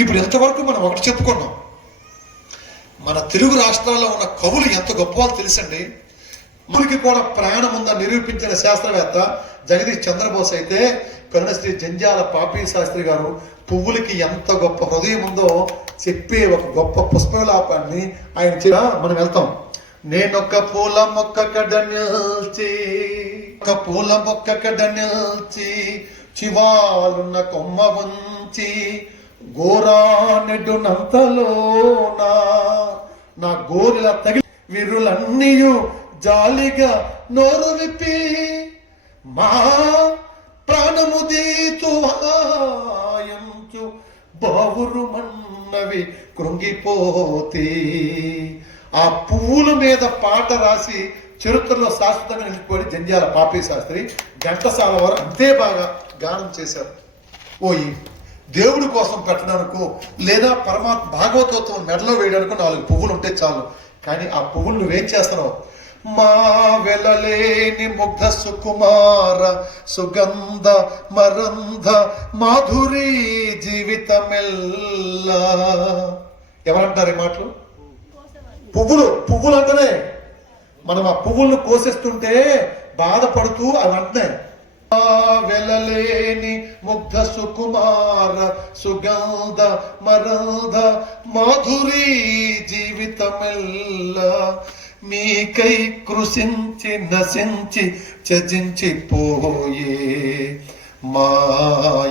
ఇప్పుడు ఇంతవరకు మనం ఒకటి చెప్పుకున్నాం, మన తెలుగు రాష్ట్రాల్లో ఉన్న కవులు ఎంత గొప్పవాళ్ళు తెలుసండి. మనకి కూడా ప్రాణం ఉందని నిరూపించిన శాస్త్రవేత్త జగదీష్ చంద్రబోస్ అయితే కరుణశ్రీ జంధ్యాల పాపీ శాస్త్రి గారు పువ్వులకి ఎంత గొప్ప హృదయం ఉందో చెప్పే ఒక గొప్ప పుష్పలాపాన్ని ఆయన మనం వెళ్తాం. నేనొక్క పూల మొక్క కడనిల్చి, ఒక పూల మొక్క కడనిల్చి, చివాలున్న కొమ్మ వంచి, గోరానెడ్డునంతలోనా నా గోరిలా తగిలి విరులన్నీయు జాలిగా నోరు విప్పి, మా ప్రాణము దీతు వాయంచు బావురు మన్నవి కృంగిపోతే. ఆ పువ్వుల మీద పాట రాసి చరిత్రలో శాశ్వతంగా నిలిచిపోయి జంధ్యాల పాపీ శాస్త్రి ఘంటసాల వారు అంతే బాగా గానం చేశారు. ఓయి దేవుడి కోసం పెట్టడానికో లేదా పరమాత్మ భాగవతోత్వం మెడలో వేయడానికో 4 పువ్వులు ఉంటే చాలు. కానీ ఆ పువ్వులు నువ్వేం చేస్తున్నావు? మా వెలలేని ముగ్ధ సుకుమార సుగంధ మరంధ మాధురి జీవితమెల్లా. ఎవరంటారు ఈ మాటలు? పువ్వులు అంటేనే మనం ఆ పువ్వులను కోసేస్తుంటే బాధపడుతూ అవి అంటున్నాయి. వెలలేని ముగ్ధ సుకుమార సుగంధ మరంధ మాధురి జీవితమెల్లా, మీకై కృషించి నశించి చజించిపోయే మా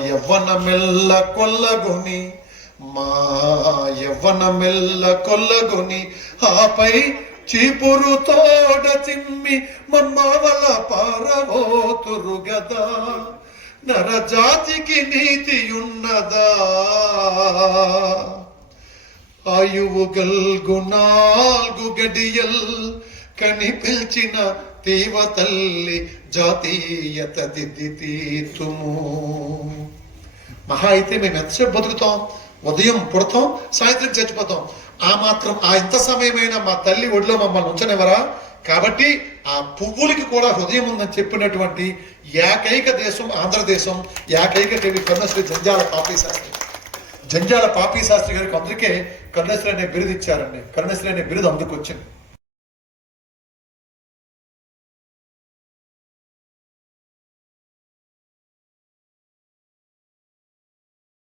యవ్వనమెల్ల కొల్లగొని, మా యవ్వనమెల్ల కొల్లగొని, ఆపై చీపురు తోడ చిమ్మి మమ్మవల పారబోతురు గదా. నరజాతికి నీతియున్నదా? ఆయువు గల్గు 4 గడియల్ కని పిల్చిన తీవ తల్లి జాతీయత దిద్దితీతుము. మహా అయితే మేము ఎంతసేపు బతుకుతాం? ఉదయం పుడతాం, సాయంత్రం చచ్చిపోతాం. ఆ మాత్రం ఆ ఇంత సమయమైనా మా తల్లి ఒడిలో మమ్మల్ని ఉంచనివ్వరా? కాబట్టి ఆ పువ్వులకి కూడా హృదయం ఉందని చెప్పినటువంటి ఏకైక దేశం ఆంధ్రదేశం. ఏకైక కవి కరుణశ్రీ జంధ్యాల పాపీ శాస్త్రి. జంధ్యాల పాపీ శాస్త్రి గారికి అందుకే కరుణశ్రీ అనే బిరుదు ఇచ్చారండి. కరుణశ్రీ అనే బిరుదు అందుకు వచ్చింది.